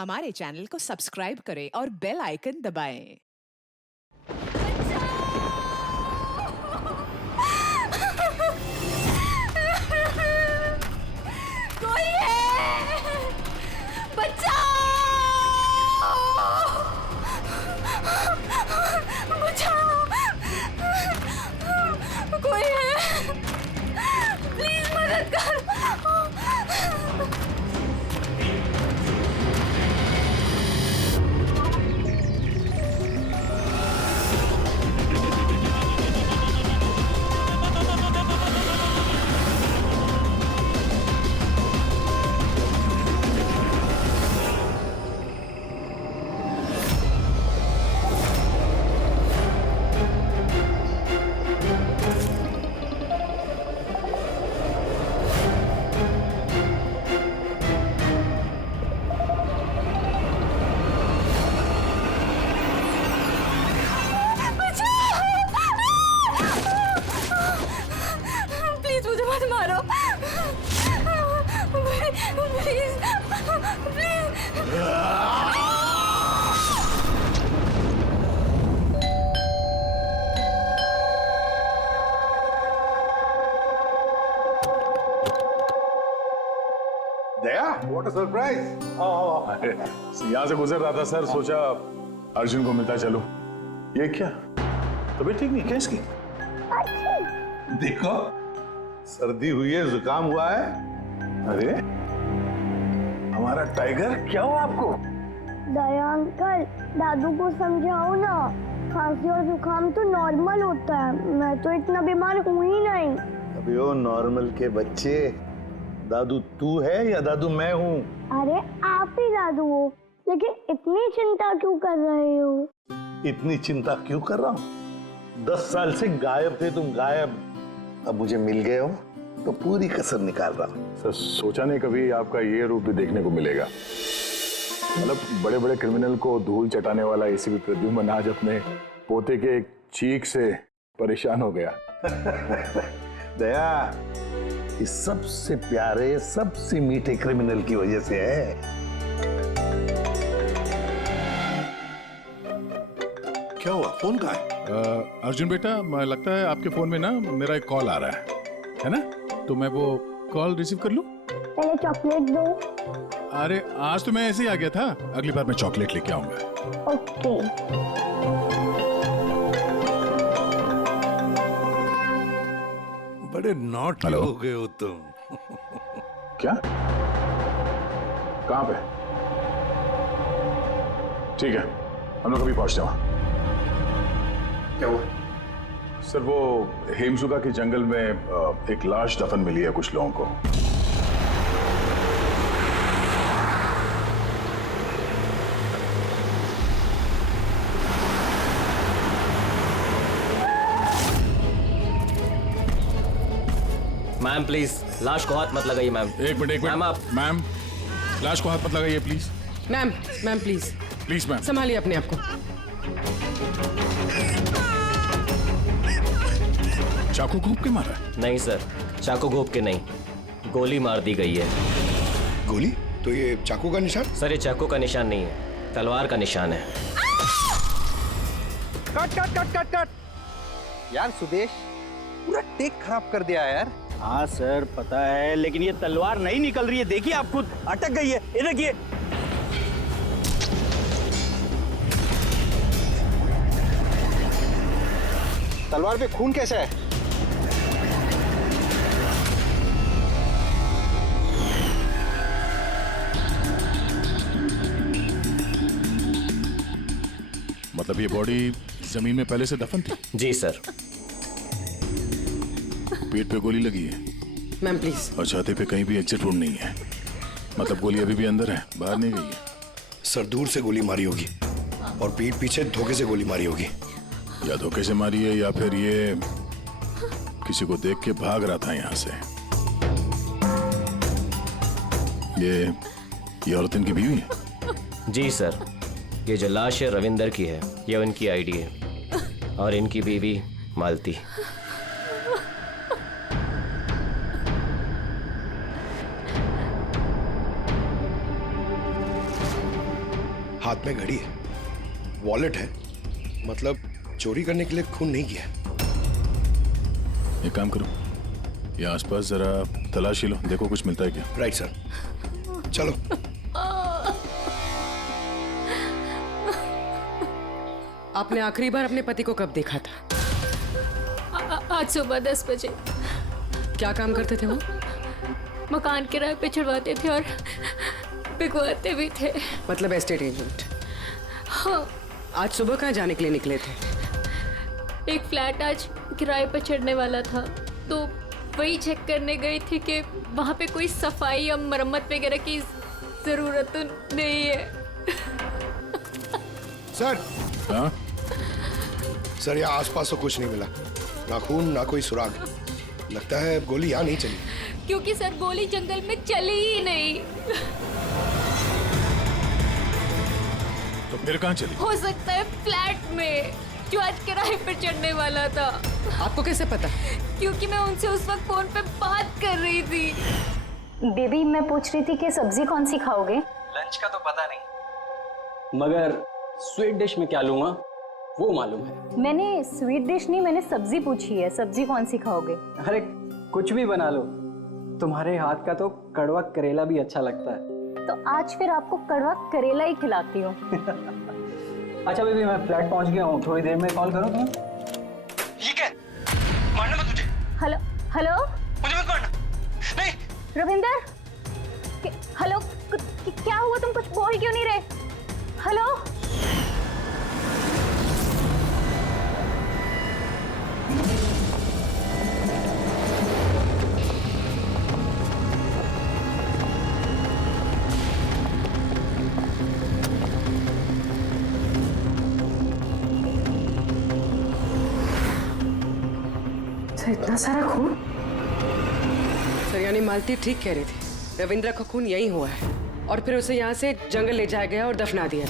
हमारे चैनल को सब्सक्राइब करें और बेल आइकन दबाएं। कोई है, बचाओ, बचाओ, कोई है, प्लीज मदद कर। प्लीज मुझे मत मारो, please please. Daya, what a surprise. यहाँ से गुजर रहा था सर, सोचा अर्जुन को मिलता चलो। ये क्या तबीयत ठीक नहीं क्या इसकी? देखो, सर्दी हुई है, जुकाम हुआ है। अरे हमारा टाइगर, क्या हुआ आपको? दया अंकल, दादू को समझाओ ना, खांसी और जुकाम तो नॉर्मल होता है, मैं तो इतना बीमार हूँ ही नहीं। अबे ओ नॉर्मल के बच्चे, दादू तू है या दादू मैं हूँ? अरे आप ही दादू हो, लेकिन इतनी चिंता क्यों कर रहे हो? इतनी चिंता क्यों कर रहा हूँ? 10 साल से गायब थे तुम, गायब। अब मुझे मिल गए हो तो पूरी कसर निकाल रहा हूँ। सर सोचा नहीं कभी आपका ये रूप भी देखने को मिलेगा। मतलब बड़े बड़े क्रिमिनल को धूल चटाने वाला एसीपी प्रद्युम्न आज अपने पोते के एक चीख से परेशान हो गया। दया, इस सबसे प्यारे, सबसे मीठे क्रिमिनल की वजह से है। क्या हुआ, फोन कहाँ है? अर्जुन बेटा, लगता है आपके फोन में ना मेरा एक कॉल आ रहा है ना? तो मैं वो कॉल रिसीव कर लूं? पहले चॉकलेट दो। अरे आज तो मैं ऐसे ही आ गया था, अगली बार मैं चॉकलेट लेके आऊंगा। ओके। बड़े नॉटी हो गए हो तुम। क्या? कहाँ पे? ठीक है, हम लोग अभी पहुंचते वहां। क्या हुआ? सर वो हेमसुगा के जंगल में एक लाश दफन मिली है कुछ लोगों को। मैम प्लीज लाश को हाथ मत लगाइए मैम। एक मिनट मैम आप मैम, लाश को हाथ मत लगाइए please. Ma'am please please ma'am, संभालिए अपने आप को। चाकू घोंप के मारा है? नहीं सर, चाकू घोंप के नहीं, गोली मार दी गई है। गोली? तो ये चाकू का निशान? सर ये चाकू का निशान नहीं है, तलवार का निशान है। Cut cut cut cut cut यार, सुदेश पूरा टेक खराब कर दिया यार। हाँ सर पता है, लेकिन ये तलवार नहीं निकल रही है, देखिए आप खुद, अटक गई है, ये देखिए। तलवार पे खून कैसे है? मतलब ये बॉडी जमीन में पहले से दफन थी? जी सर। पेट पे गोली लगी है मैम प्लीज। और छाती पे कहीं भी एग्जिट वुंड नहीं है, मतलब गोली अभी भी अंदर है, बाहर नहीं गई है। सर दूर से गोली मारी होगी और पीठ पीछे धोखे से गोली मारी होगी। या धोखे से मारी है या फिर ये किसी को देख के भाग रहा था यहाँ से। ये औरत इनकी बीवी है? जी सर, ये जो लाश है रविंदर की है, ये उनकी आईडी है और इनकी बीवी मालती। हाथ में घड़ी है, वॉलेट है, मतलब चोरी करने के लिए खून नहीं किया। एक काम करो, ये आसपास जरा तलाशी लो, देखो कुछ मिलता है क्या। राइट सर, चलो। आपने आखिरी बार अपने पति को कब देखा था? आज सुबह 10 बजे। क्या काम करते थे वो? मकान किराए पे छुड़वाते थे और बिकवाते भी थे। मतलब एस्टेट एजेंट। हाँ। आज सुबह कहाँ जाने के लिए निकले थे? एक फ्लैट आज किराए पर चढ़ने वाला था, तो वही चेक करने गई थी कि वहाँ पे कोई सफाई या मरम्मत वगैरह की जरूरत तो नहीं है। सर। हाँ? सर, यहाँ आसपास तो कुछ नहीं मिला, ना खून ना कोई सुराग। लगता है गोली यहाँ नहीं चली। क्योंकि सर गोली जंगल में चली ही नहीं। तो फिर कहाँ चली? हो सकता है फ्लैट में, जो आज किराए पर चढ़ने वाला था। आपको कैसे पता? क्योंकि मैं उनसे उस वक्त फोन पे बात कर रही थी। बेबी, मैं पूछ रही थी कि सब्जी कौन सी खाओगे? लंच का तो पता नहीं, मगर स्वीट डिश में क्या लूंगा वो मालूम है। मैंने स्वीट डिश नहीं, मैंने सब्जी पूछी है। सब्जी कौन सी खाओगे? अरे कुछ भी बना लो, तुम्हारे हाथ का तो कड़वा करेला भी अच्छा लगता है। तो आज फिर आपको कड़वा करेला ही खिलाती हूँ। अच्छा बेबी, मैं फ्लैट पहुंच गया हूँ, थोड़ी देर में कॉल करूँ तुम्हें? ये क्या? मारना मत मुझे। हेलो हेलो, मुझे मत मारना। नहीं रविंदर, हेलो, क्या हुआ? तुम कुछ बोल क्यों नहीं रहे? हेलो। इतना सारा खून? सर, यानी मालती ठीक कह रही थी, रविंद्र का खून यही हुआ है और फिर उसे यहाँ से जंगल ले जाया गया और दफना दिया।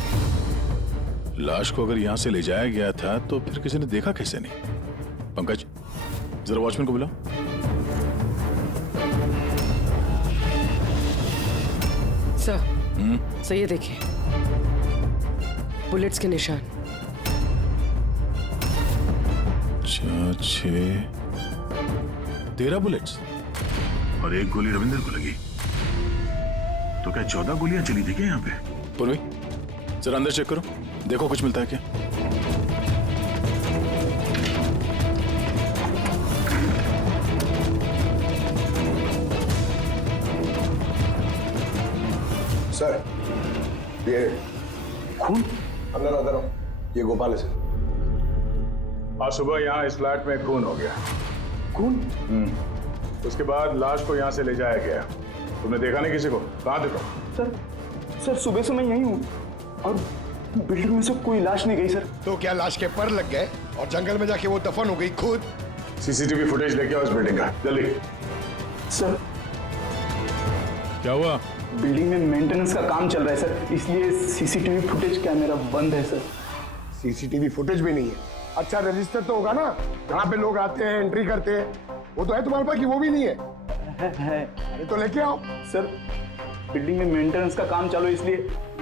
लाश को अगर यहाँ से ले जाया गया था तो फिर किसी ने देखा कैसे नहीं? पंकज, जरा वॉचमैन को बुलाओ। सर, ये देखिए, बुलेट्स के निशान। 13 बुलेट्स और एक गोली रविंदर को लगी, तो क्या 14 गोलियां चली थी क्या यहाँ पे? पूर्वी, जरा अंदर चेक करो, देखो कुछ मिलता है क्या। सर, ये खून अंदर अंदर आओ। ये गोपाल है सर। आज सुबह यहाँ इस फ्लैट में खून हो गया। खून? उसके बाद लाश को यहाँ से ले जाया गया। तुमने देखा नहीं किसी को? कहाँ देखा? सर सुबह से मैं यहीं हूँ और बिल्डिंग में से कोई लाश नहीं गई सर। तो क्या लाश के पर लग गए और जंगल में जाके वो दफन हो गई खुद? सीसीटीवी फुटेज लेके आओ इस बिल्डिंग का, जल्दी। सर, क्या हुआ? बिल्डिंग में मेंटेनेंस का काम चल रहा है सर, इसलिए सीसीटीवी फुटेज कैमरा बंद है सर। सीसीटीवी फुटेज भी नहीं है। अच्छा रजिस्टर तो होगा ना, जहाँ पे लोग आते हैं एंट्री करते हैं, वो तो है तुम्हारे पास कि वो भी नहीं है? है। अरे तो लेके आओ। सर, बिल्डिंग में मेंटेनेंस का काम चालू है, इसलिए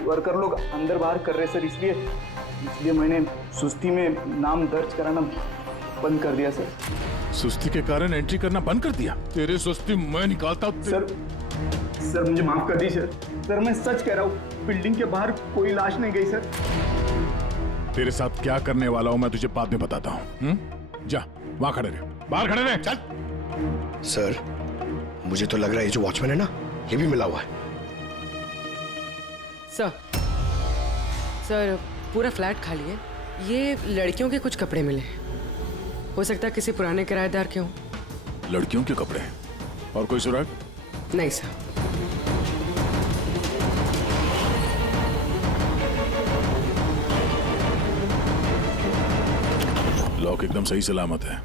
वर्कर लोग अंदर बाहर कर रहे हैं सर, इसलिए मैंने सुस्ती में नाम दर्ज कराना बंद कर दिया सर। सुस्ती के कारण एंट्री करना बंद कर दिया? तेरे सुस्ती मैं निकालता हूँ। सर मुझे माफ कर दी सर, मैं सच कह रहा हूँ, बिल्डिंग के बाहर कोई लाश नहीं गई सर। तेरे साथ क्या करने वाला हूँ मैं तुझे बाद में बताता हूँ। जा वहां खड़े रहे, बाहर खड़े रहे। चल। सर, मुझे तो लग रहा है ये जो वॉचमैन है ना, ये भी मिला हुआ है। सर, पूरा फ्लैट खाली है। ये लड़कियों के कुछ कपड़े मिले हैं, हो सकता है किसी पुराने किराएदार के हों। लड़कियों के कपड़े और कोई सुराग? नहीं सर। लॉक एकदम सही सलामत है,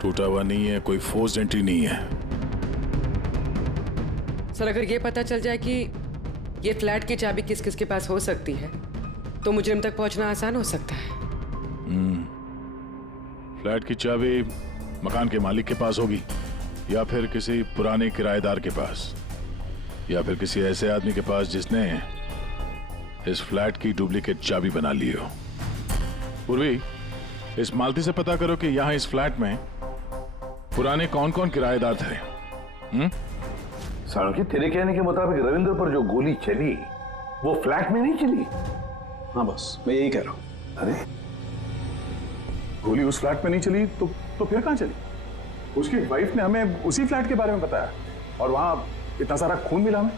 टूटा हुआ नहीं है, कोई फोर्स्ड एंट्री नहीं है। सर, अगर ये पता चल जाए कि ये फ्लैट की चाबी किस किस के पास हो सकती है तो मुजरिम तक पहुंचना आसान हो सकता है। फ्लैट की चाबी मकान के मालिक के पास होगी, या फिर किसी पुराने किराएदार के पास, या फिर किसी ऐसे आदमी के पास जिसने इस फ्लैट की डुप्लीकेट चाबी बना ली हो। पूर्वी, इस मालती से पता करो कि यहां इस फ्लैट में पुराने कौन कौन किराएदार थे। साळुंखे, तेरे कहने के मुताबिक रविंद्र पर जो गोली चली वो फ्लैट में नहीं चली? हाँ बस, मैं यही कह रहा हूँ। अरे गोली उस फ्लैट में नहीं चली तो फिर कहां चली? उसकी वाइफ ने हमें उसी फ्लैट के बारे में बताया और वहां इतना सारा खून मिला हमें।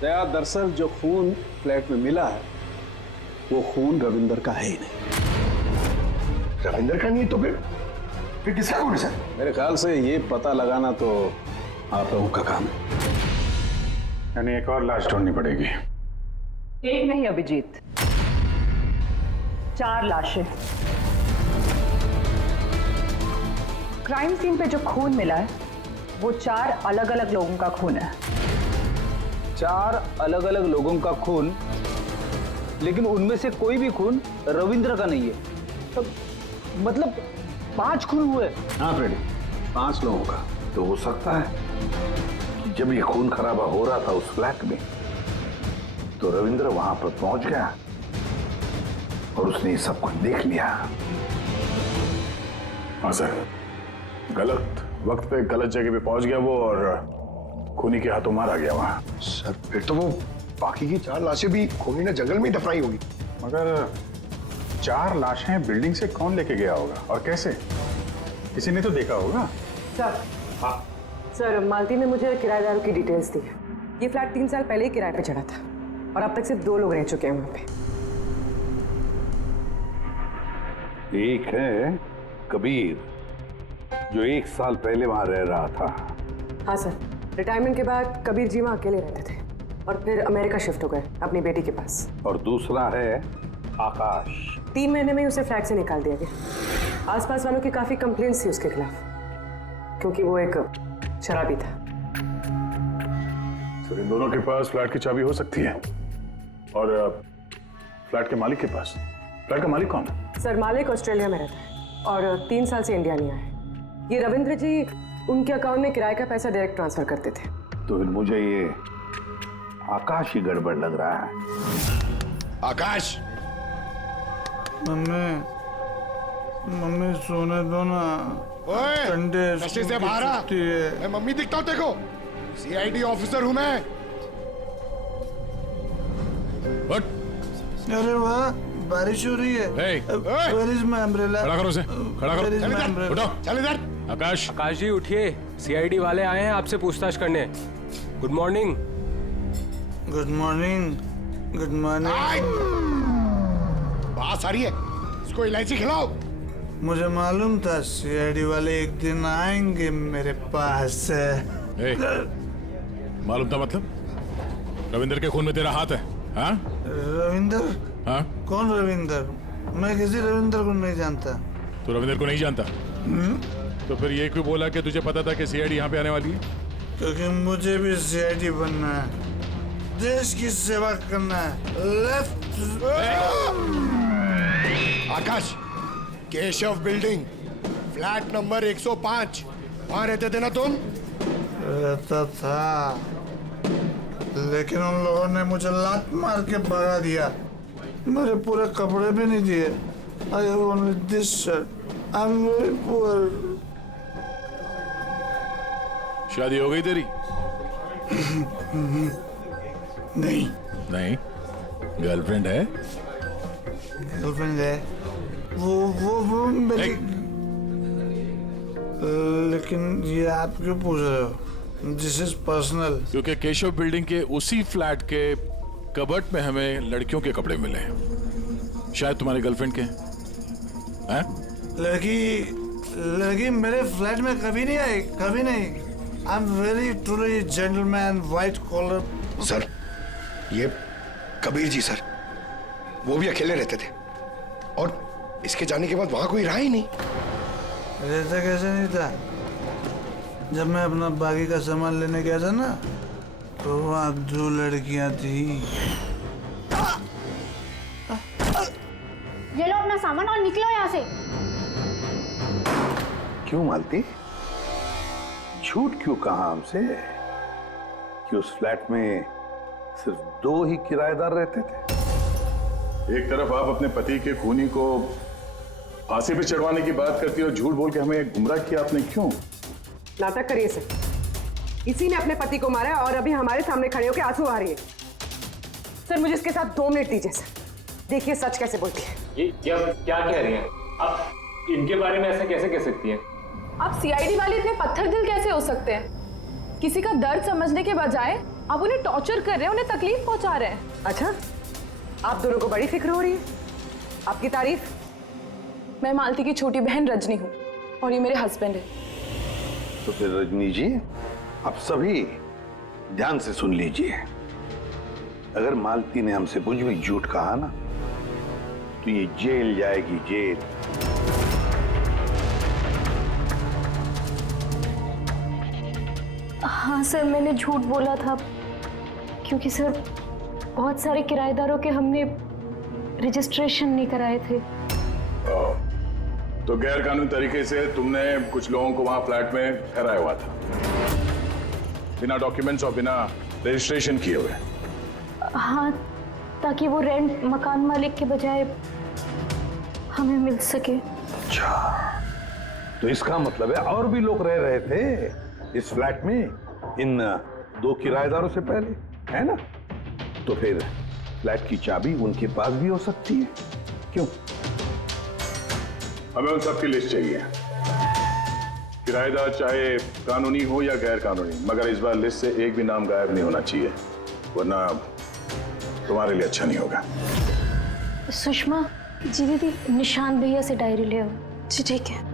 दया, दरअसल जो खून फ्लैट में मिला है वो खून रविंदर का है ही नहीं। रविंदर का नहीं तो फिर किसका खून है सर? मेरे ख्याल से ये पता लगाना तो आप लोगों का काम है। यानी एक और लाश ढूंढनी पड़ेगी। एक नहीं अभिजीत, 4 लाशें। क्राइम सीन पे जो खून मिला है वो 4 अलग अलग लोगों का खून है। 4 अलग अलग लोगों का खून, लेकिन उनमें से कोई भी खून रविंद्र का नहीं है। तो मतलब 5 खून हुए। हाँ फ्रेडी, 5 लोगों का। तो हो सकता है कि जब ये खून खराबा हो रहा था उस फ्लैट में तो रविंद्र वहां पर पहुंच गया और उसने ये सब कुछ देख लिया। हाँ सर, गलत वक्त पे गलत जगह पे पहुंच गया वो और खूनी के हाथों मारा गया वहां। सर फिर तो वो बाकी की 4 लाशें भी खूनी ने जंगल में ही दफनाई होगी। मगर 4 लाशें बिल्डिंग से कौन लेके गया होगा और कैसे? किसी ने तो देखा होगा। सर, हाँ सर मालती ने मुझे किराएदारों की डिटेल्स दी। ये फ्लैट 3 साल पहले ही किराए पे चढ़ा था और अब तक सिर्फ 2 लोग रह चुके हैं वहां पे। एक है कबीर जो 1 साल पहले वहां रह रहा था। हाँ सर, रिटायरमेंट के बाद कबीर जी वहाँ अकेले रहते थे और फिर अमेरिका शिफ्ट हो गए अपनी बेटी के पास। और दूसरा है आकाश। 3 महीने में ही उसे फ्लैट से निकाल दिया गया। आसपास वालों की काफी कंप्लेंट्स थी उसके खिलाफ क्योंकि वो एक शराबी था। सर इन दोनों के पास फ्लैट की चाबी हो सकती है और फ्लैट के मालिक के पास। फ्लैट का मालिक कौन है? सर मालिक ऑस्ट्रेलिया में रहता है और 3 साल से इंडिया नहीं आया है। ये रविंद्र जी उनके अकाउंट में किराए का पैसा डायरेक्ट ट्रांसफर करते थे। तो फिर मुझे ये आकाश ही गड़बड़ लग रहा है। आकाश, मम्मी सोने दो ना। ओए, संडे नशे से बाहर आ। मैं मम्मी दिखता हूँ देखो, CID ऑफिसर हूँ मैं। अरे वाह, बारिश हो रही है। Where is my umbrella? खड़ा करो उसे, खड़ा करो। Where is my umbrella? उठो। चल इधर। आकाश जी उठिए, CID वाले आए हैं आपसे पूछताछ करने। Good morning. Good morning, good morning. बात सारी है, इसको इलायची खिलाओ। मुझे मालूम था CID वाले एक दिन आएंगे मेरे पास। मालूम था मतलब? रविंदर के खून में तेरा हाथ है? हाँ? रविंदर? हाँ? कौन रविंदर? मैं किसी रविंदर को नहीं जानता। तो रविंदर को नहीं जानता? तो फिर ये क्यों बोला कि तुझे पता था कि CID यहाँ पे आने वाली है? क्योंकि मुझे भी CID बनना है, देश की सेवा करना है। लेफ्ट। आकाश, केशव बिल्डिंग, फ्लैट नंबर 105, वहां रहते थे ना तुम? रहता था, लेकिन उन लोगों ने मुझे लात मार के भगा दिया। मेरे पूरे कपड़े भी नहीं दिए। I have only this shirt. I'm very poor. शादी हो गई तेरी? नहीं। नहीं? गर्लफ्रेंड है? गर्लफ्रेंड है। वो मेरी। लेकिन ये आप क्यों पूछ रहे हो? This is personal. क्योंकि केशव बिल्डिंग के उसी फ्लैट के कबर्ड में हमें लड़कियों के कपड़े मिले हैं, शायद तुम्हारी गर्लफ्रेंड के हैं? लड़की मेरे फ्लैट में कभी नहीं आई, कभी नहीं। I am very truly gentleman, white collar. Sir, ये कबीर जी सर, वो भी अकेले रहते थे और इसके जाने के बाद वहां कोई रहा ही नहीं। रहता कैसे नहीं था? जब मैं अपना बाकी का सामान लेने गया था ना, तो वहाँ 2 लड़कियां थी। ये लो अपना सामान और निकलो यहाँ से। क्यों मालती? झूठ क्यों कहा हमसे कि उस फ्लैट में सिर्फ 2 ही किराएदार रहते थे? एक तरफ आप अपने पति के खूनी को फांसी पे चढ़वाने की बात करती हो, झूठ बोल के हमें गुमराह किया आपने, क्यों? नाटक करिए सर। इसी ने अपने पति को मारा और अभी हमारे सामने खड़े होकर आंसू आ रही है। सर मुझे इसके साथ 2 मिनट दीजिए सर, देखिए सच कैसे बोलती है। ये क्या कह रही हैं आप? इनके बारे में ऐसे कैसे कह सकती हैं? आप सीआईडी वाले इतने पत्थर दिल कैसे हो सकते हैं? किसी का दर्द समझने के बजाय आप उन्हें टॉर्चर कर रहे हैं, उन्हें तकलीफ पहुंचा रहे हैं। अच्छा, आप दोनों को बड़ी फिक्र हो रही है। आपकी तारीफ। मैं मालती की छोटी बहन रजनी हूँ और ये मेरे हस्बैंड है। तो फिर रजनी जी, आप सभी ध्यान से सुन लीजिए। अगर मालती ने हमसे कुछ भी झूठ कहा ना, तो ये जेल जाएगी, जेल। हाँ सर, मैंने झूठ बोला था क्योंकि सर बहुत सारे किराएदारों के हमने रजिस्ट्रेशन नहीं कराए थे। तो गैर कानूनी तरीके से तुमने कुछ लोगों को वहां फ्लैट में ठहराया हुआ था, बिना डॉक्यूमेंट्स और बिना रजिस्ट्रेशन किए हुए। हाँ, ताकि वो रेंट मकान मालिक के बजाय हमें मिल सके। अच्छा, तो इसका मतलब है और भी लोग रह रहे थे इस फ्लैट में इन 2 किराएदारों से पहले, है ना? तो फिर फ्लैट की चाबी उनके पास भी हो सकती है, क्यों? हमें उन सबकी लिस्ट चाहिए, किराएदार चाहे कानूनी हो या गैर कानूनी, मगर इस बार लिस्ट से एक भी नाम गायब नहीं होना चाहिए, वरना तुम्हारे लिए अच्छा नहीं होगा। सुषमा जी, दीदी निशांत भैया से डायरी ले आओ। जी ठीक है।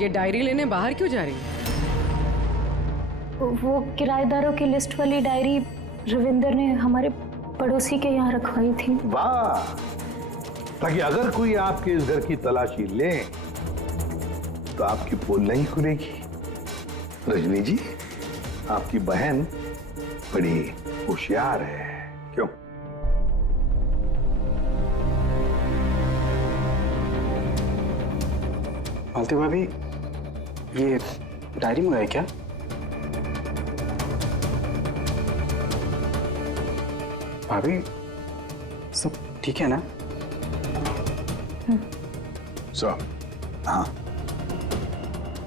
ये डायरी लेने बाहर क्यों जा रही है? वो किराएदारों की लिस्ट वाली डायरी रविंदर ने हमारे पड़ोसी के यहाँ रखवाई थी। वाह, ताकि अगर कोई आपके इस घर की तलाशी ले तो आपकी पोल नहीं खुलेगी। रजनी जी, आपकी बहन बड़ी होशियार है, क्यों? मालती भाभी, ये डायरी मंगाई क्या? भाभी, सब ठीक है ना? सर, हाँ,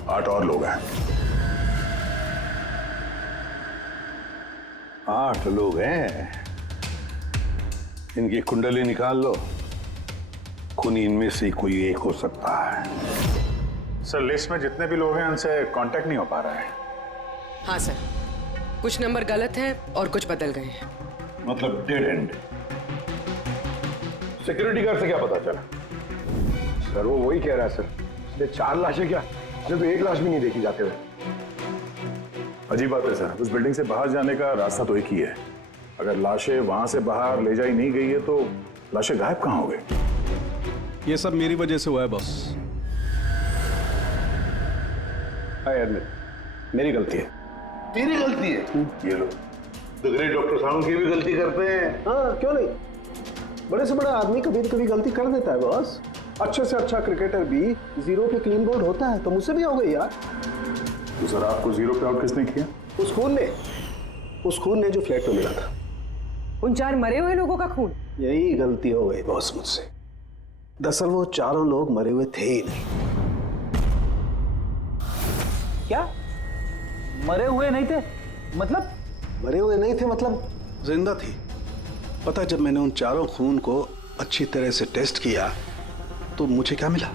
8 और लोग हैं। 8 लोग हैं। इनकी कुंडली निकाल लो, खूनी इनमें से कोई एक हो सकता है। सर, लिस्ट में जितने भी लोग हैं उनसे कांटेक्ट नहीं हो पा रहा है। हाँ सर, कुछ नंबर गलत हैं और कुछ बदल गए हैं। मतलब डेड एंड। सिक्योरिटी गार्ड से क्या पता चला? सर वो वही कह रहा है सर, इसलिए 4 लाशें क्या, इसलिए तो 1 लाश भी नहीं देखी जाते हुए। अजीब बात है सर, उस बिल्डिंग से बाहर जाने का रास्ता तो एक ही है। अगर लाशें वहां से बाहर ले जाई नहीं गई है तो लाशें गायब कहाँ हो गई? ये सब मेरी वजह से हुआ है बॉस। आई एडमिट, मेरी गलती है। तेरी गलती है? ये लो, द ग्रेट डॉक्टर साहब की भी गलती करते हैं। हाँ, क्यों नहीं, बड़े से बड़ा आदमी कभी न कभी गलती कर देता है बॉस। अच्छे से अच्छा क्रिकेटर भी 0 पे क्लीन बोल्ड होता है, तो मुझसे भी हो गई यार। तो सर, आपको 0 पे आउट किसने किया? उस खून ने जो फ्लैट में मिला था। उन 4 मरे हुए लोगों का खून? यही गलती हो गई बॉस मुझसे। दरअसल वो 4 लोग मरे हुए थे ही नहीं। क्या? मरे हुए नहीं थे? मतलब? मरे हुए नहीं थे मतलब जिंदा थी। पता, जब मैंने उन 4 खून को अच्छी तरह से टेस्ट किया तो मुझे क्या मिला?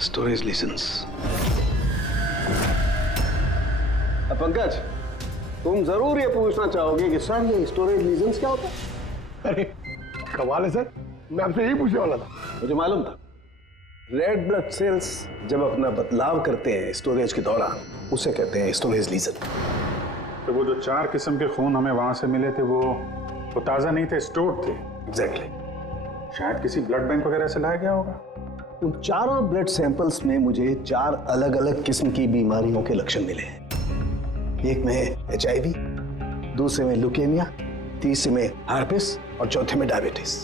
स्टोरेज लीजेंस। पंकज, तुम जरूर ये पूछना चाहोगे कि सर ये स्टोरेज लीजेंस क्या होता है? अरे कमाल है सर, मैं आपसे यही पूछने वाला था। मुझे मालूम था। रेड ब्लड सेल्स जब अपना बदलाव करते हैं स्टोरेज के दौरान, उसे कहते हैं स्टोरेज लीजन। तो वो जो 4 किस्म के खून हमें वहां से मिले थे वो ताजा नहीं थे, स्टोर थे। एग्जैक्टली। शायद किसी ब्लड बैंक वगैरह से लाया गया होगा। उन 4 ब्लड सैंपल्स में मुझे 4 अलग अलग किस्म की बीमारियों के लक्षण मिले हैं। एक में HIV, दूसरे में ल्यूकेमिया, तीसरे में हार्पिस और चौथे में डायबिटीज।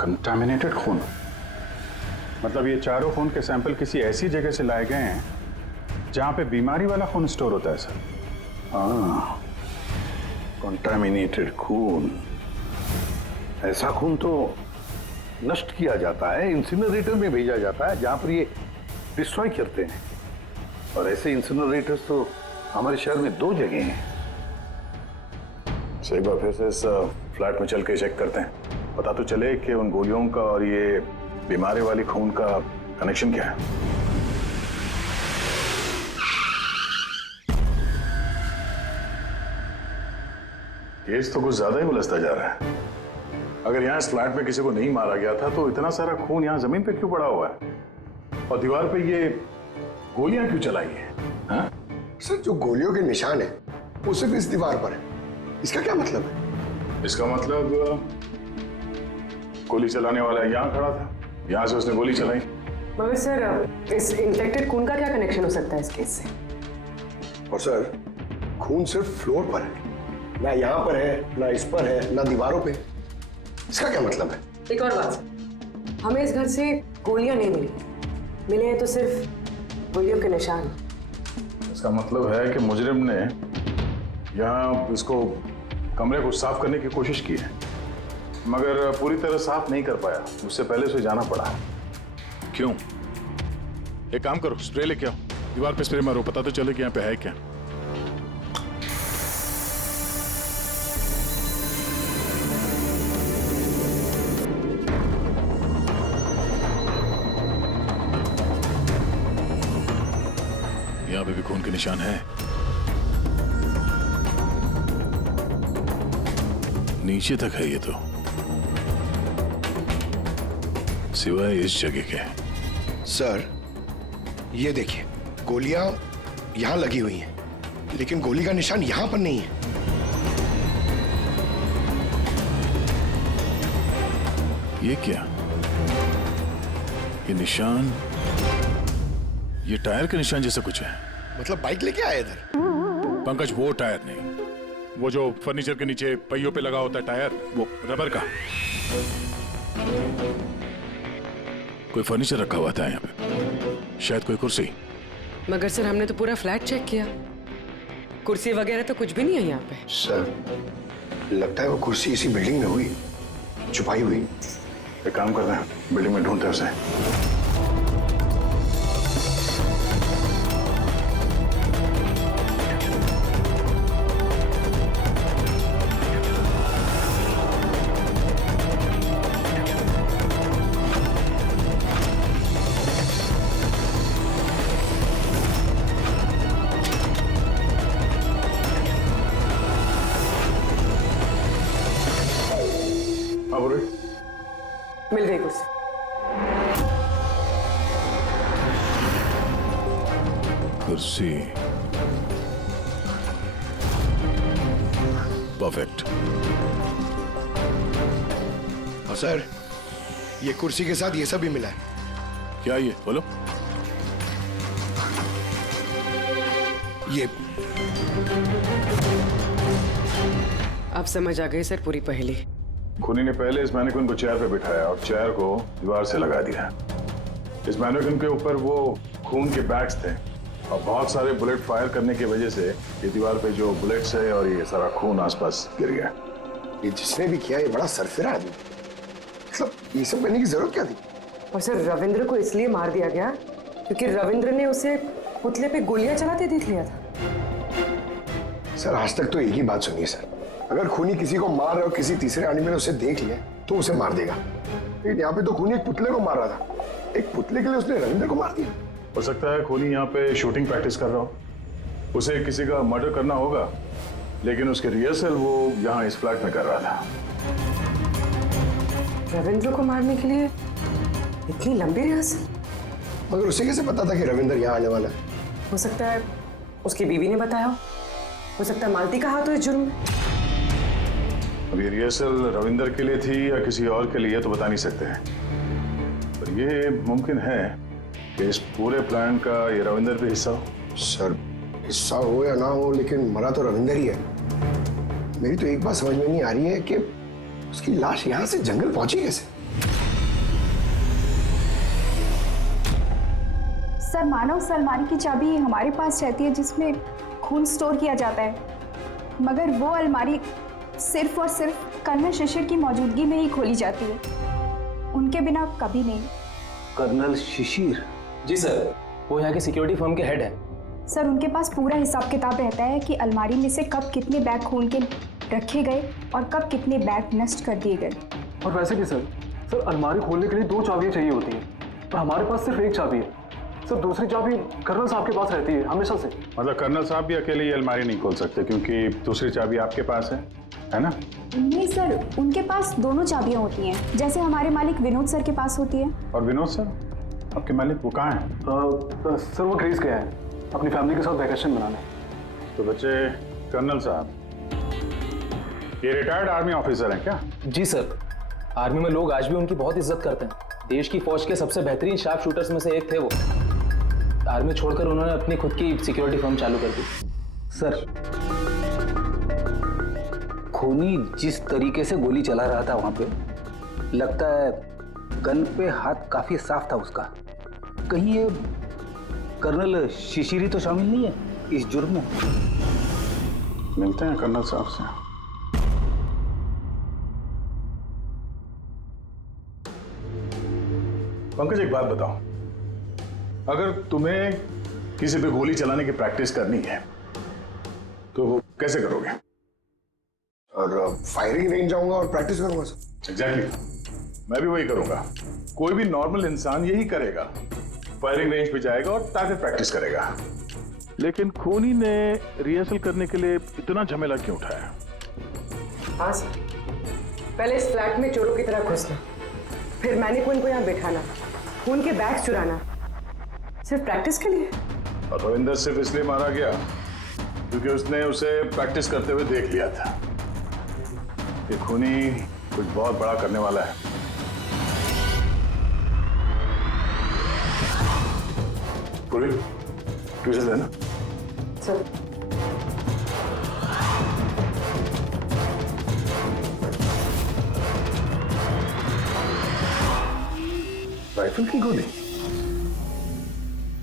कंटामिनेटेड खून, मतलब ये 4 खून के सैंपल किसी ऐसी जगह से लाए गए हैं जहां पे बीमारी वाला खून स्टोर होता है सर। हाँ, कंटामिनेटेड खून। ऐसा खून तो नष्ट किया जाता है, इंसिनरेटर में भेजा जाता है जहां पर ये डिस्ट्रॉय करते हैं। और ऐसे इंसिनरेटर्स तो हमारे शहर में 2 जगह हैं। एक बार फिर से इस फ्लैट में चल के चेक करते हैं, पता तो चले कि उन गोलियों का और ये बीमारी वाली खून का कनेक्शन क्या है। केस तो कुछ ज्यादा ही उलझता जा रहा है। अगर यहाँ इस फ्लैट में किसी को नहीं मारा गया था तो इतना सारा खून यहाँ जमीन पे क्यों पड़ा हुआ है, और दीवार पे ये गोलियां क्यों चलाई है? हाँ? सर, जो गोलियों के निशान है वो सिर्फ इस दीवार पर है। इसका क्या मतलब है? इसका मतलब गोली चलाने वाला यहाँ खड़ा था, यहाँ से उसने गोली चलाई। मगर सर, इस इन्फेक्टेड खून का क्या कनेक्शन हो सकता है इस केस से? और सर, खून सिर्फ फ्लोर पर है, ना यहाँ पर है, ना इस पर है, ना दीवारों पे। इसका क्या मतलब है? एक और बात, हमें इस घर से गोलियां नहीं मिली, मिले हैं तो सिर्फ गोलियों के निशान। इसका मतलब है कि मुजरिम ने यहाँ इसको कमरे को साफ करने की कोशिश की है, मगर पूरी तरह साफ नहीं कर पाया, उससे पहले उसे जाना पड़ा। क्यों? एक काम करो, स्प्रे लेके आओ, दीवार पे स्प्रे मारो, पता तो चले कि यहाँ पे है क्या। यहाँ पे भी खून के निशान है, नीचे तक है ये तो, सिवाय इस जगह के। सर, ये देखिए, गोलियां यहां लगी हुई हैं, लेकिन गोली का निशान यहां पर नहीं है। ये क्या? ये निशान, ये टायर के निशान जैसा कुछ है। मतलब बाइक लेके आए इधर? पंकज, वो टायर नहीं, वो जो फर्नीचर के नीचे पहियों पे लगा होता है टायर, वो रबर का। कोई फर्नीचर रखा हुआ था यहाँ पे, शायद कोई कुर्सी। मगर सर, हमने तो पूरा फ्लैट चेक किया, कुर्सी वगैरह तो कुछ भी नहीं है यहाँ पे। सर, लगता है वो कुर्सी इसी बिल्डिंग में हुई, छुपाई हुई। एक काम करते हैं, बिल्डिंग में ढूंढते हैं उसे। मिल गई कुर्सी। कुर्सी परफेक्ट। और सर, ये कुर्सी के साथ ये सब भी मिला है। क्या ये? बोलो। ये अब समझ आ गई सर पूरी पहेली। खूनी ने पहले इस मैनिक्विन को चेयर पे बिठाया और चेयर को दीवार से लगा दिया। इस मैनिक्विन के ऊपर वो खून के बैग्स थे और बहुत सारे बुलेट फायर करने की वजह से ये दीवार पे जो बुलेट्स है और ये सारा खून आसपास गिर गया। ये जिसने भी किया, ये बड़ा सरफिरा आदमी। मतलब ये सब करने की जरूरत क्या थी? और सर, रविंद्र को इसलिए मार दिया गया क्योंकि रविंद्र ने उसे पुतले पे गोलियां चलाते देख लिया था। सर, आज तक तो एक ही बात सुनिए सर, अगर खूनी किसी को मार रहा हो, किसी तीसरे आदमी ने उसे देख लिया तो उसे मार देगा, लेकिन यहाँ पे तो खूनी एक पुतले को मार रहा था। एक पुतले के लिए उसने रविंद्र को मार दिया। हो सकता है खूनी यहाँ पे शूटिंग प्रैक्टिस कर रहा हो, उसे किसी का मर्डर करना होगा, लेकिन उसके रिहर्सल वो यहाँ इस फ्लैट में कर रहा था। रविंद्र को मारने के लिए इतनी लंबी रिहर्सल? मगर उसे कैसे पता था कि रविंद्र यहाँ आने वाला है? हो सकता है उसकी बीवी ने बताया हो सकता है मालती का हाथ हो इस जुर्म में। अब ये रिहर्सल रविंद्र के लिए थी या किसी और के लिए तो बता नहीं सकते हैं, पर ये मुमकिन है कि इस पूरे प्लान का ये रविंद्र भी हिस्सा हो। सर, हिस्सा हो या ना हो, लेकिन मरा तो रविंद्र ही है। मेरी तो एक बात समझ में नहीं आ रही है कि उसकी लाश यहाँ से जंगल पहुंची कैसे? सर, मानव अलमारी की चाबी हमारे पास रहती है जिसमें खून स्टोर किया जाता है, मगर वो अलमारी सिर्फ और सिर्फ कर्नल शिशिर की मौजूदगी में ही खोली जाती है, उनके बिना कभी नहीं। कर्नल शिशिर? जी सर, वो यहाँ के सिक्योरिटी फर्म के हेड हैं। सर, उनके पास पूरा हिसाब किताब रहता है कि अलमारी में से कब कितने बैग खून के रखे गए और कब कितने बैग नष्ट कर दिए गए। और वैसे भी सर अलमारी खोलने के लिए 2 चाबियां चाहिए होती हैं, पर हमारे पास सिर्फ 1 चाबी है। सर दूसरी चाबी कर्नल साहब के पास रहती है हमेशा से। मतलब कर्नल साहब भी अकेले ये अलमारी नहीं खोल सकते क्योंकि दूसरी चाबी आपके पास है ना? नहीं सर, उनके पास दोनों चाबियां होती हैं, जैसे हमारे मालिक विनोद सर के पास होती है। और विनोद सर, आपके मालिक वो कहाँ हैं? सर वो ग्रीस गया है अपनी फैमिली के साथ वैकेशन मनाने। तो बच्चे, कर्नल साहब ये रिटायर्ड आर्मी ऑफिसर हैं क्या? जी सर, आर्मी में लोग आज भी उनकी बहुत इज्जत करते हैं। देश की फौज के सबसे बेहतरीन शार्प शूटर्स में से एक थे वो। आर्मी छोड़कर उन्होंने अपनी खुद की सिक्योरिटी फर्म चालू कर दी। सर, खूनी जिस तरीके से गोली चला रहा था वहां पे, लगता है गन पे हाथ काफी साफ था उसका। कहीं ये कर्नल शिशिरी तो शामिल नहीं है इस जुर्म में? मिलते हैं कर्नल साहब से। पंकज, एक बात बताओ, अगर तुम्हें किसी पे गोली चलाने की प्रैक्टिस करनी है तो वो कैसे करोगे? और फायरिंग रेंज जाऊंगा और प्रैक्टिस करूंगा सर। एग्जैक्टली, मैं भी वही करूंगा। कोई भी नॉर्मल इंसान यही करेगा, फायरिंग रेंज पे जाएगा और टारगेट प्रैक्टिस करेगा। लेकिन खूनी ने रिहर्सल करने के लिए इतना झमेला क्यों उठाया? हाँ सर, पहले इस फ्लैट में चोरों की तरह घुसना, फिर मैनिक्विन को यहाँ बैठाना, खून के बैग चुराना, सिर्फ प्रैक्टिस के लिए। और रविंदर सिर्फ इसलिए मारा गया क्योंकि उसने उसे प्रैक्टिस करते हुए देख लिया था कि खूनी कुछ बहुत बड़ा करने वाला है। पूरी ट्यूशन है ना सर? राइफल की गोली?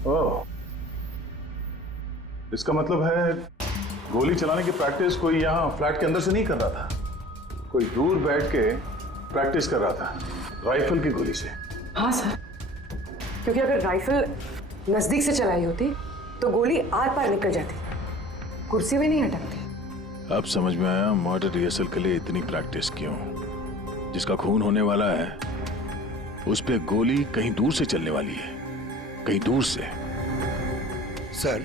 ओह, इसका मतलब है गोली चलाने की प्रैक्टिस कोई यहाँ फ्लैट के अंदर से नहीं कर रहा था, कोई दूर बैठ के प्रैक्टिस कर रहा था राइफल की गोली से। हाँ सर, क्योंकि अगर राइफल नजदीक से चलाई होती तो गोली आर पार निकल जाती, कुर्सी भी नहीं हटकती। अब समझ में आया मर्डर रिहर्सल के लिए इतनी प्रैक्टिस क्यों। जिसका खून होने वाला है उस पे गोली कहीं दूर से चलने वाली है, कहीं दूर से। सर,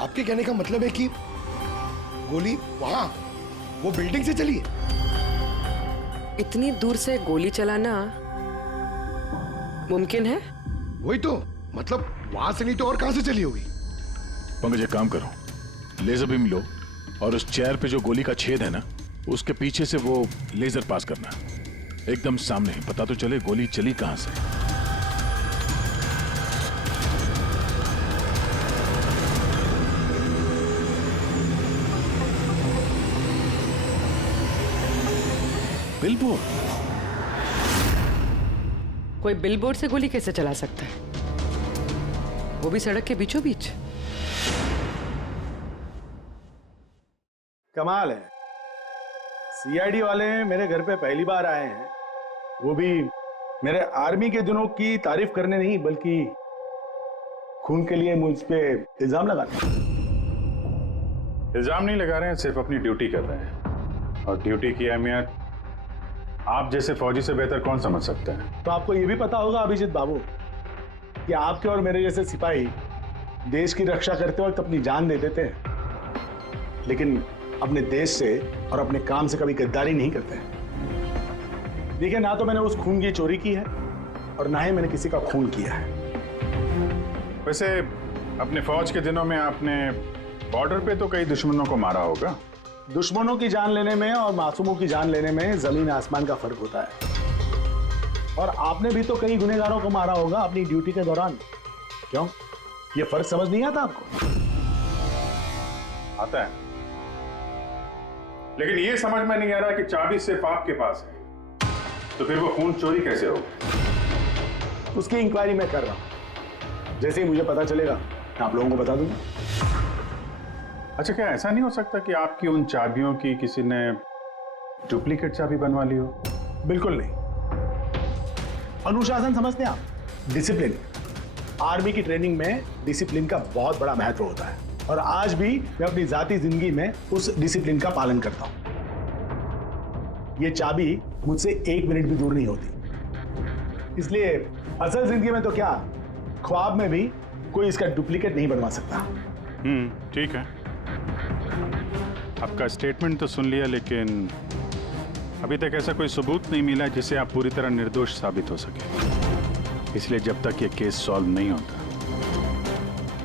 आपके कहने का मतलब है कि गोली वहां वो बिल्डिंग से चली है? इतनी दूर से गोली चलाना मुमकिन है? वही तो, मतलब वहां से नहीं तो और कहां से चली होगी? पंकज, एक काम करो, लेजर बीम लो और उस चेयर पे जो गोली का छेद है ना, उसके पीछे से वो लेजर पास करना, एकदम सामने, पता तो चले गोली चली कहां से। बिलबोर्ड? कोई बिलबोर्ड से गोली कैसे चला सकता है, वो भी सड़क के बीचों बीच? कमाल है, सीआईडी वाले मेरे घर पे पहली बार आए हैं, वो भी मेरे आर्मी के दिनों की तारीफ करने नहीं बल्कि खून के लिए मुझ पे इल्जाम लगाने। इल्जाम नहीं लगा रहे हैं, सिर्फ अपनी ड्यूटी कर रहे हैं, और ड्यूटी की अहमियत आप जैसे फौजी से बेहतर कौन समझ सकता है। तो आपको ये भी पता होगा अभिजीत बाबू कि आपके और मेरे जैसे सिपाही देश की रक्षा करते वक्त अपनी जान दे देते हैं, लेकिन अपने देश से और अपने काम से कभी गद्दारी नहीं करते। देखिए, ना तो मैंने उस खून की चोरी की है और ना ही मैंने किसी का खून किया है। वैसे अपने फौज के दिनों में आपने बॉर्डर पे तो कई दुश्मनों को मारा होगा। दुश्मनों की जान लेने में और मासूमों की जान लेने में जमीन आसमान का फर्क होता है, और आपने भी तो कई गुनहगारों को मारा होगा अपनी ड्यूटी के दौरान। क्यों, ये फर्क समझ नहीं आता आपको? आता है, लेकिन ये समझ में नहीं आ रहा कि चाबी सिर्फ आपके पास है, तो फिर वो खून चोरी कैसे होगी? उसकी इंक्वायरी मैं कर रहा हूं, जैसे ही मुझे पता चलेगा मैं आप लोगों को बता दूंगा। अच्छा, क्या ऐसा नहीं हो सकता कि आपकी उन चाबियों की किसी ने डुप्लीकेट चाबी बनवा ली हो? बिल्कुल नहीं। अनुशासन समझते हैं आप? डिसिप्लिन। आर्मी की ट्रेनिंग में डिसिप्लिन का बहुत बड़ा महत्व होता है और आज भी मैं अपनी जाती जिंदगी में उस डिसिप्लिन का पालन करता हूं। ये चाबी मुझसे 1 मिनट भी दूर नहीं होती, इसलिए असल जिंदगी में तो क्या, ख्वाब में भी कोई इसका डुप्लीकेट नहीं बनवा सकता। ठीक है, आपका स्टेटमेंट तो सुन लिया, लेकिन अभी तक ऐसा कोई सबूत नहीं मिला जिससे आप पूरी तरह निर्दोष साबित हो सके। इसलिए जब तक ये केस सॉल्व नहीं होता,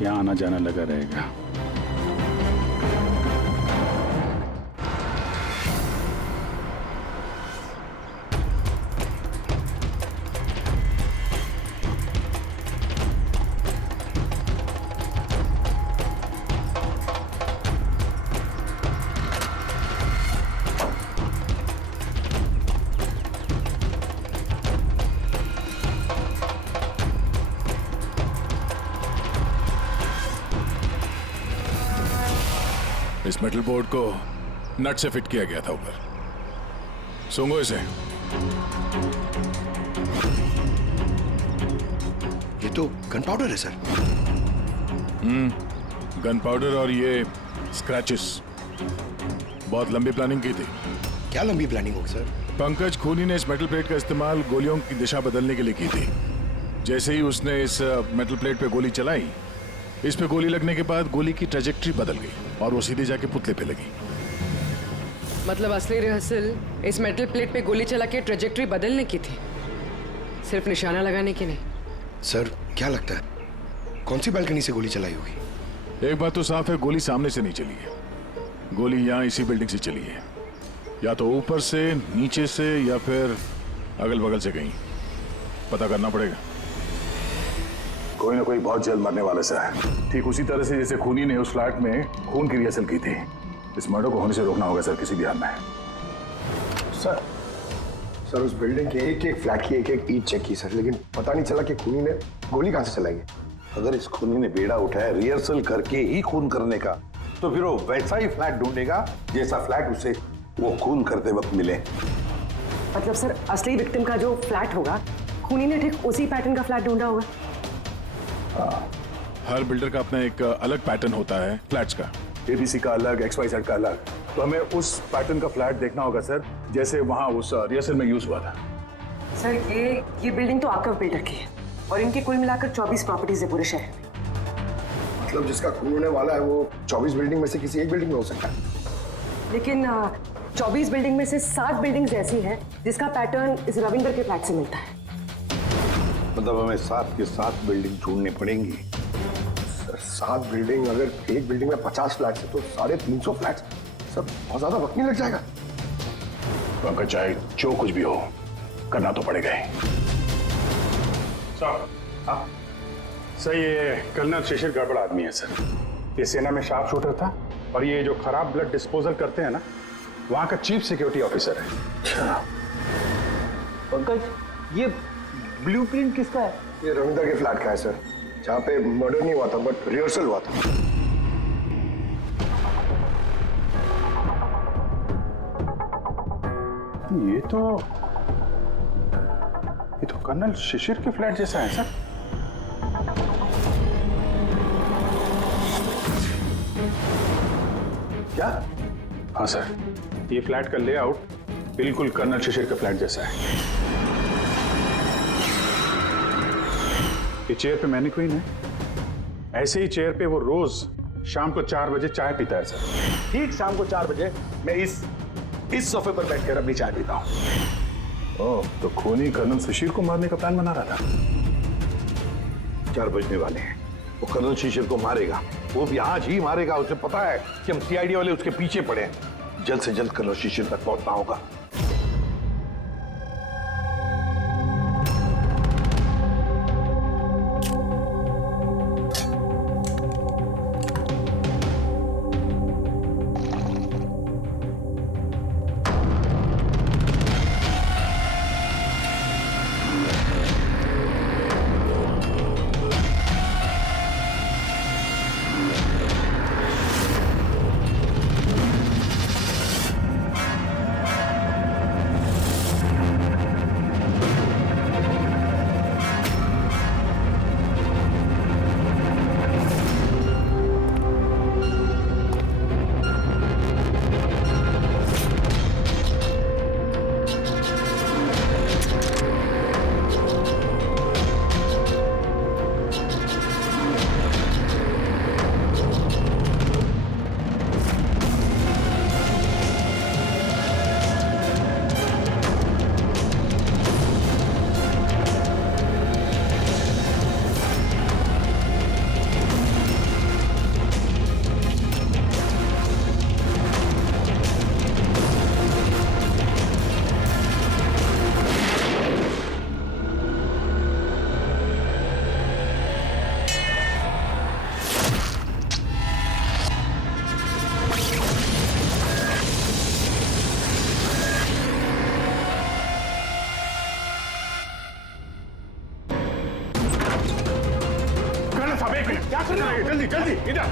यहाँ आना जाना लगा रहेगा। इस मेटल बोर्ड को नट से फिट किया गया था ऊपर। सूंघो इसे। ये तो गन पाउडर है सर। गन पाउडर और ये स्क्रैचेस। बहुत लंबी प्लानिंग की थी। क्या लंबी प्लानिंग होगी सर? पंकज खूनी ने इस मेटल प्लेट का इस्तेमाल गोलियों की दिशा बदलने के लिए की थी। जैसे ही उसने इस मेटल प्लेट पे गोली चलाई, इस पे गोली लगने के बाद गोली की ट्रेजेक्ट्री बदल गई और वो सीधे जाके पुतले पे लगी। मतलब असली रिहर्सल इस मेटल प्लेट पे गोली चला के ट्रेजेक्ट्री बदलने की थी, सिर्फ निशाना लगाने की नहीं। सर क्या लगता है कौन सी बालकनी से गोली चलाई होगी? एक बात तो साफ है, गोली सामने से नहीं चली है। गोली यहाँ इसी बिल्डिंग से चली है, या तो ऊपर से, नीचे से, या फिर अगल बगल से कहीं। पता करना पड़ेगा। कोई ना कोई बहुत जल्द मरने वाला सा है, ठीक उसी तरह से जैसे खूनी ने उस फ्लैट में खून की रिहर्सल की थी। इस मर्डर को होने से रोकना होगा सर, किसी भी हाल में। सर उस बिल्डिंग के एक फ्लैट की एक ईंट चेक की सर, लेकिन पता नहीं चला कि खूनी ने गोली कहां से चलाई है। अगर इस खूनी ने बेड़ा उठाया रिहर्सल करके ही खून करने का, तो फिर वो वैसा ही फ्लैट ढूंढेगा जैसा फ्लैट उसे वो खून करते वक्त मिले। मतलब सर असली विक्टिम का जो फ्लैट होगा, खूनी ने ठीक उसी पैटर्न का फ्लैट ढूंढा होगा। हर बिल्डर का अपना एक अलग पैटर्न होता है फ्लैट्स का। एबीसी का अलग, XYZ का अलग। तो हमें उस पैटर्न का फ्लैट देखना होगा सर, जैसे वहां उस रिहर्सल में यूज हुआ था। सर ये बिल्डिंग तो आकव बिल्डर की है और इनकी कुल मिलाकर 24 प्रॉपर्टीज है पूरे शहर में। मतलब जिसका खून होने वाला है वो 24 बिल्डिंग में से किसी एक बिल्डिंग में हो सकता है। लेकिन 24 बिल्डिंग में से 7 बिल्डिंग्स ऐसी हैं जिसका पैटर्न इस रविंदर के फ्लैट से मिलता है। मतलब हमें 7 के 7 बिल्डिंग ढूंढनी पड़ेंगी। 7 बिल्डिंग, अगर एक बिल्डिंग में 50 फ्लैट है तो 350 फ्लैट, सब बहुत ज्यादा वक्त नहीं लग जाएगा। पंकज चाहे जो कुछ भी हो, करना तो पड़ेगा ही। सर ये कर्नल शिशिर गड़बड़ आदमी है सर। ये सेना में शार्प शूटर था और ये जो खराब ब्लड डिस्पोजल करते हैं ना, वहां का चीफ सिक्योरिटी ऑफिसर है। पंकज ये ब्लूप्रिंट किसका है? ये रविंदर के फ्लैट का है सर, जहाँ पे मर्डर नहीं हुआ था बट रिहर्सल हुआ था। ये तो कर्नल शिशिर के फ्लैट जैसा है सर। क्या? हाँ सर, ये फ्लैट का लेआउट बिल्कुल कर्नल शिशिर के फ्लैट जैसा है। ये चेयर पे मैनिक्वीन है, ऐसे ही चेयर पे वो रोज शाम को 4 बजे चाय पीता है सर। ठीक शाम को 4 बजे मैं इस सोफे पर बैठकर अपनी चाय पीता हूँ। ओह, तो खूनी कर्नल शिशिर को मारने का प्लान बना रहा था। 4 बजने वाले हैं, वो कर्नल शिशिर को मारेगा, वो भी आज ही मारेगा। उसे पता है कि हम CID वाले उसके पीछे पड़े हैं। जल्द से जल्द कर्नल शिशिर तक पहुंचना होगा। जल्दी जल्दी इधर।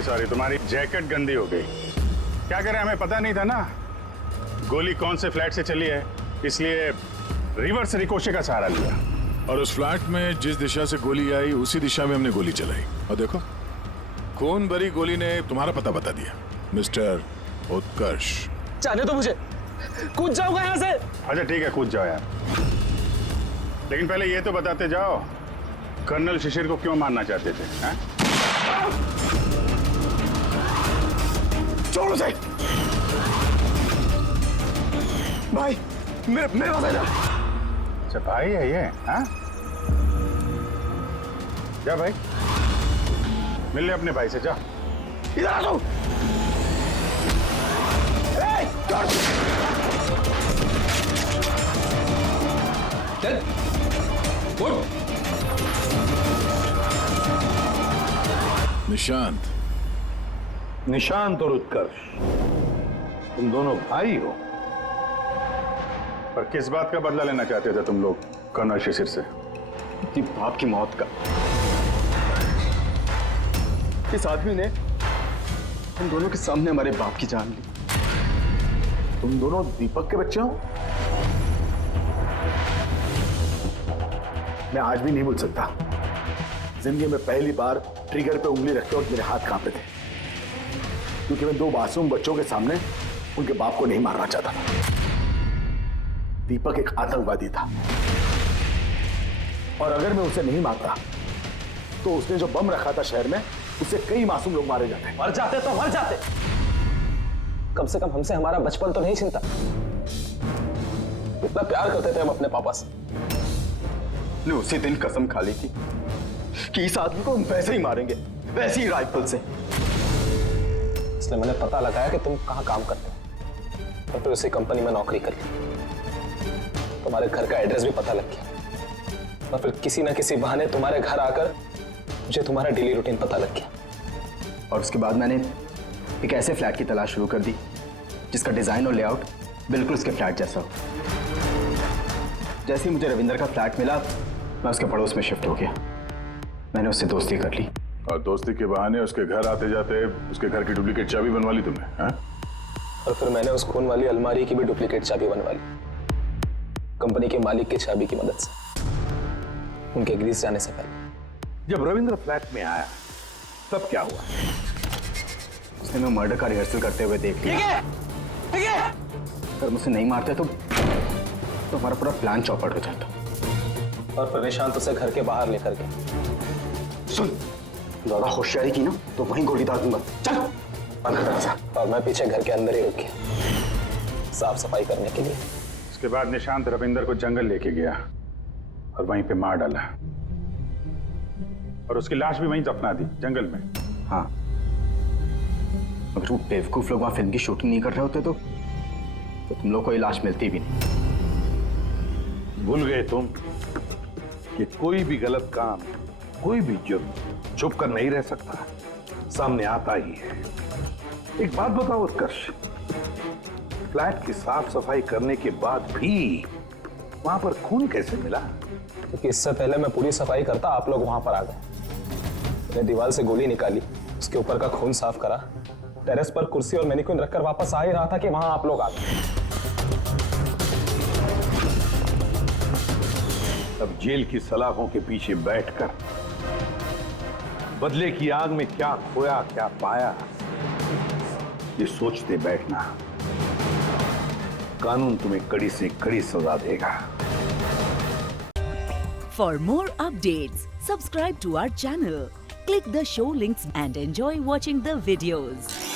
सॉरी तुम्हारी जैकेट गंदी हो गई। क्या करें, हमें पता नहीं था ना गोली कौन से फ्लैट से चली है, इसलिए रिवर्स रिकोशे का सहारा लिया। और उस फ्लैट में जिस दिशा से गोली आई उसी दिशा में हमने गोली चलाई और देखो खून भरी गोली ने तुम्हारा पता बता दिया। मिस्टर उत्कर्ष, जाने दो मुझे, कूद जाऊंगा यहाँ से। अच्छा ठीक है, कूद जाओ यार, लेकिन पहले ये तो बताते जाओ कर्नल शिशिर को क्यों मारना चाहते थे? हैं? छोड़ उसे भाई, मेरे पास आ जा। अच्छा भाई है ये? हाँ जा भाई, मिल ले अपने भाई से, जा। इधर आ जाओ। निशांत, निशांत और उत्कर्ष, तुम दोनों भाई हो। पर किस बात का बदला लेना चाहते थे तुम लोग कर्नल शिशिर से? अपनी बाप की मौत का। इस आदमी ने हम दोनों के सामने हमारे बाप की जान ली। तुम दोनों दीपक के बच्चे हो? मैं आज भी नहीं भूल सकता, जिंदगी में पहली बार ट्रिगर पे उंगली रखते वक्त मेरे हाथ कांपे थे, क्योंकि मैं 2 मासूम बच्चों के सामने उनके बाप को नहीं मारना चाहता था। दीपक एक आतंकवादी था और अगर मैं उसे नहीं मारता तो उसने जो बम रखा था शहर में, उससे कई मासूम लोग मारे जाते। मर जाते तो मर जाते, कम से कम हमसे हमारा बचपन तो नहीं छीनता। इतना प्यार करते थे हम अपने पापा से। ने उसी दिन कसम खा ली थी कि इस आदमी को हम वैसे ही मारेंगे, वैसी ही राइफल से। इसलिए मैंने पता लगाया कि तुम कहाँ काम करते हो और फिर उसी कंपनी में नौकरी कर ली। तुम्हारे घर का एड्रेस भी पता लग गया और फिर किसी ना किसी बहाने तुम्हारे घर आकर मुझे तुम्हारा डेली रूटीन पता लग गया। और उसके बाद मैंने एक ऐसे फ्लैट की तलाश शुरू कर दी जिसका डिजाइन और लेआउट बिल्कुल उसके फ्लैट जैसा हो। जैसे ही मुझे रविंदर का फ्लैट मिला, मैं उसके पड़ोस में शिफ्ट हो गया। मैंने उससे दोस्ती कर ली और दोस्ती के बहाने उसके घर आते जाते उसके घर की डुप्लीकेट चाबी बनवा ली तुमने? हाँ? और फिर मैंने उस खून वाली अलमारी की भी डुप्लीकेट चाबी बनवा ली, कंपनी के मालिक की चाबी की मदद से, उनके ग्रीस जाने से पहले। जब रविंद्र फ्लैट में आया तब क्या हुआ? उसने मैं मर्डर का रिहर्सल करते हुए देख लिया। अगर मुझसे नहीं मारते तो हमारा पूरा प्लान चौपट हो जाता। और फिर निशांत उसे घर के बाहर लेकर गए। सुन, ज्यादा होशियारी की ना तो वहीं गोली दाग दूंगा। चल और मैं पीछे घर के अंदर ही रुक गया साफ सफाई करने के लिए। उसके बाद निशांत रविंदर को जंगल लेके गया और वहीं पे मार डाला और उसकी लाश भी वहीं दफना दी जंगल में। हाँ, अगर वो बेवकूफ लोग वहां फिल्म की शूटिंग नहीं कर रहे होते तो तुम लोग को ये लाश मिलती भी नहीं। भूल गए तुम कि कोई भी गलत काम, कोई भी जुर्म छुप कर नहीं रह सकता, सामने आता ही है। एक बात बताओ उत्कर्ष, फ्लैट की साफ सफाई करने के बाद भी वहां पर खून कैसे मिला? क्योंकि इससे पहले मैं पूरी सफाई करता आप लोग वहां पर आ गए। मैंने दीवार से गोली निकाली, उसके ऊपर का खून साफ करा, टेरेस पर कुर्सी और मैनिक्विन रखकर वापस आ ही रहा था कि वहां आप लोग आ गए। अब जेल की सलाखों के पीछे बैठकर बदले की आग में क्या खोया क्या पाया, ये सोचते बैठना, कानून तुम्हें कड़ी से कड़ी सजा देगा। For more updates, subscribe to our channel, click the show links and enjoy watching the videos.